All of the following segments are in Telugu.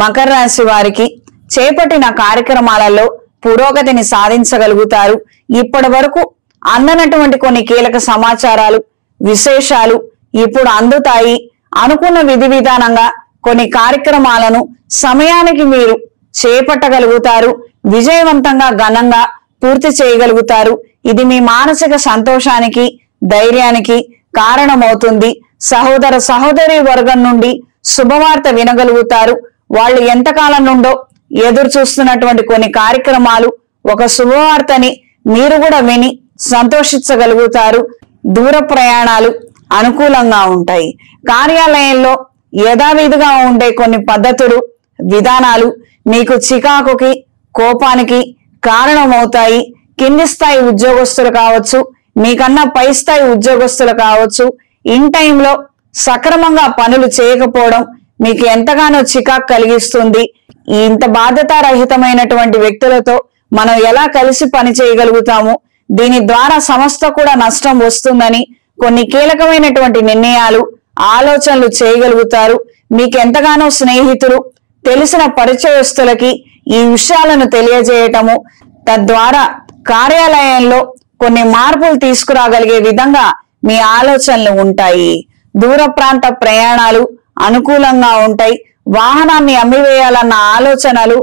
మకర రాశి వారికి చేపట్టిన కార్యక్రమాలలో పురోగతిని సాధించగలుగుతారు. ఇప్పటి వరకు అందనటువంటి కొన్ని కీలక సమాచారాలు, విశేషాలు ఇప్పుడు అందుతాయి. అనుకున్న విధి విధానంగా కొన్ని కార్యక్రమాలను సమయానికి మీరు చేపట్టగలుగుతారు. విజయవంతంగా ఘనంగా పూర్తి చేయగలుగుతారు. ఇది మీ మానసిక సంతోషానికి, ధైర్యానికి కారణమవుతుంది. సహోదర సహోదరి వర్గం నుండి శుభవార్త వినగలుగుతారు. వాళ్ళు ఎంతకాలం నుండో ఎదురు చూస్తున్నటువంటి కొన్ని కార్యక్రమాలు, ఒక శుభవార్తని మీరు కూడా విని సంతోషించగలుగుతారు. దూర ప్రయాణాలు అనుకూలంగా ఉంటాయి. కార్యాలయంలో యథావిధిగా ఉండే కొన్ని పద్ధతులు, విధానాలు మీకు చికాకుకి, కోపానికి కారణమవుతాయి. కింది స్థాయి ఉద్యోగస్తులు కావచ్చు, మీకన్నా పై స్థాయి ఉద్యోగస్తులు కావచ్చు, ఇన్ టైంలో సక్రమంగా పనులు చేయకపోవడం మీకు ఎంతగానో చికాకు కలిగిస్తుంది. ఇంత బాధ్యతారహితమైనటువంటి వ్యక్తులతో మనం ఎలా కలిసి పని చేయగలుగుతాము, దీని ద్వారా సంస్థ కూడా నష్టం వస్తుందని కొన్ని కీలకమైనటువంటి నిర్ణయాలు, ఆలోచనలు చేయగలుగుతారు. మీకు ఎంతగానో స్నేహితులు, తెలిసిన పరిచయస్తులకి ఈ విషయాలను తెలియజేయటము, తద్వారా కార్యాలయంలో కొన్ని మార్పులు తీసుకురాగలిగే విధంగా మీ ఆలోచనలు ఉంటాయి. దూర ప్రాంత ప్రయాణాలు అనుకూలంగా ఉంటాయి. వాహనాన్ని అమ్మివేయాలన్న ఆలోచనలు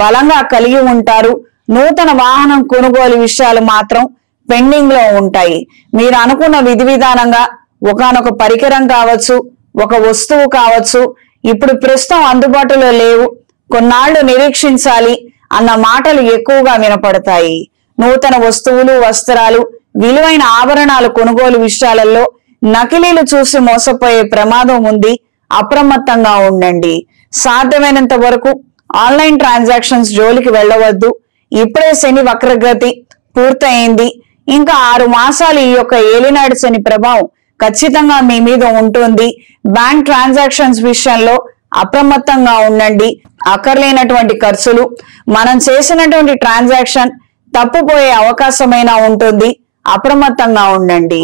బలంగా కలిగి ఉంటారు. నూతన వాహనం కొనుగోలు విషయాలు మాత్రం పెండింగ్ లో ఉంటాయి. మీరు అనుకున్న విధి విధానంగా ఒకానొక పరికరం కావచ్చు, ఒక వస్తువు కావచ్చు, ఇప్పుడు ప్రస్తుతం అందుబాటులో లేవు, కొన్నాళ్లు నిరీక్షించాలి అన్న మాటలు ఎక్కువగా వినపడతాయి. నూతన వస్తువులు, వస్త్రాలు, విలువైన ఆభరణాలు కొనుగోలు విషయాలలో నకిలీలు చూసి మోసపోయే ప్రమాదం ఉంది. అప్రమత్తంగా ఉండండి. సాధ్యమైనంత వరకు ఆన్లైన్ ట్రాన్సాక్షన్స్ జోలికి వెళ్ళవద్దు. ఇప్పుడే శని వక్రగతి పూర్తయింది. ఇంకా 6 మాసాలు ఈ యొక్క ఏలినాడు శని ప్రభావం ఖచ్చితంగా మీ మీద ఉంటుంది. బ్యాంక్ ట్రాన్సాక్షన్స్ విషయంలో అప్రమత్తంగా ఉండండి. అక్కర్లేనటువంటి ఖర్చులు, మనం చేసినటువంటి ట్రాన్సాక్షన్ తప్పుపోయే అవకాశమైనా ఉంటుంది. అప్రమత్తంగా ఉండండి.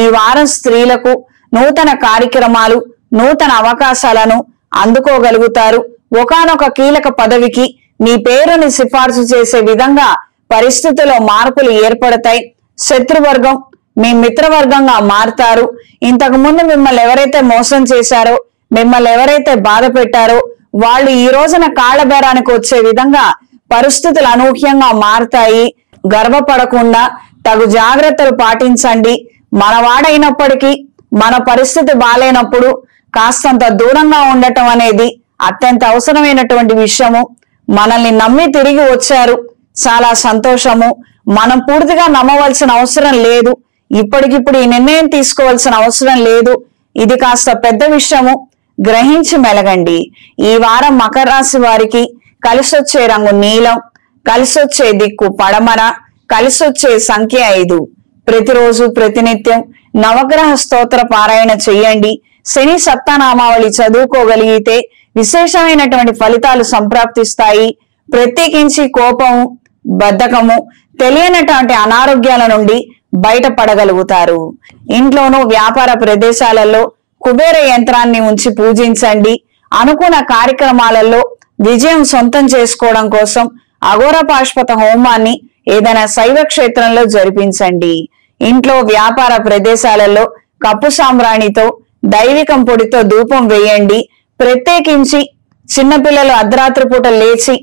ఈ వారం స్త్రీలకు నూతన కార్యక్రమాలు, నూతన అవకాశాలను అందుకోగలుగుతారు. ఒకానొక కీలక పదవికి మీ పేరుని సిఫార్సు చేసే విధంగా పరిస్థితుల్లో మార్పులు ఏర్పడతాయి. శత్రువర్గం మీ మిత్రవర్గంగా మారుతారు. ఇంతకు ముందు మిమ్మల్ని ఎవరైతే మోసం చేశారో, మిమ్మల్ని ఎవరైతే బాధ పెట్టారో, వాళ్ళు ఈ రోజున కాళ్ళబేరానికి వచ్చే విధంగా పరిస్థితులు అనూహ్యంగా మారుతాయి. గర్వపడకుండా తగు జాగ్రత్తలు పాటించండి. మనవాడైనప్పటికీ మన పరిస్థితి బాలేనప్పుడు కాస్తంత దూరంగా ఉండటం అనేది అత్యంత అవసరమైనటువంటి విషయము. మనల్ని నమ్మి తిరిగి వచ్చారు, చాలా సంతోషము. మనం పూర్తిగా నమ్మవలసిన అవసరం లేదు. ఇప్పటికిప్పుడు ఈ నిర్ణయం తీసుకోవాల్సిన అవసరం లేదు. ఇది కాస్త పెద్ద విషయము. గ్రహించి మెలగండి. ఈ వారం మకర రాశి వారికి కలిసొచ్చే రంగు నీలం, కలిసొచ్చే దిక్కు పడమర, కలిసొచ్చే సంఖ్య 5. ప్రతిరోజు ప్రతినిత్యం నవగ్రహ స్తోత్ర పారాయణ చెయ్యండి. శని సప్తనామావళి చదువుకోగలిగితే విశేషమైనటువంటి ఫలితాలు సంప్రాప్తిస్తాయి. ప్రత్యేకించి కోపము, బద్ధకము, తెలియనటువంటి అనారోగ్యాల నుండి బయటపడగలుగుతారు. ఇంట్లోనూ వ్యాపార ప్రదేశాలలో కుబేర యంత్రాన్ని ఉంచి పూజించండి. అనుకున్న కార్యక్రమాలలో విజయం సొంతం చేసుకోవడం కోసం అఘోర పాశుపత హోమాన్ని ఏదైనా శైవ క్షేత్రంలో జరిపించండి. ఇంట్లో వ్యాపార ప్రదేశాలలో కప్పు సాంబ్రాణితో, దైవికం పొడితో ధూపం వేయండి. ప్రత్యేకించి చిన్నపిల్లలు అర్ధరాత్రి పూట లేచి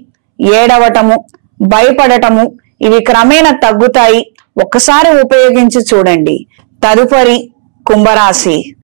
ఏడవటము, భయపడటము ఇవి క్రమేణా తగ్గుతాయి. ఒక్కసారి ఉపయోగించి చూడండి. తదుపరి కుంభరాశి.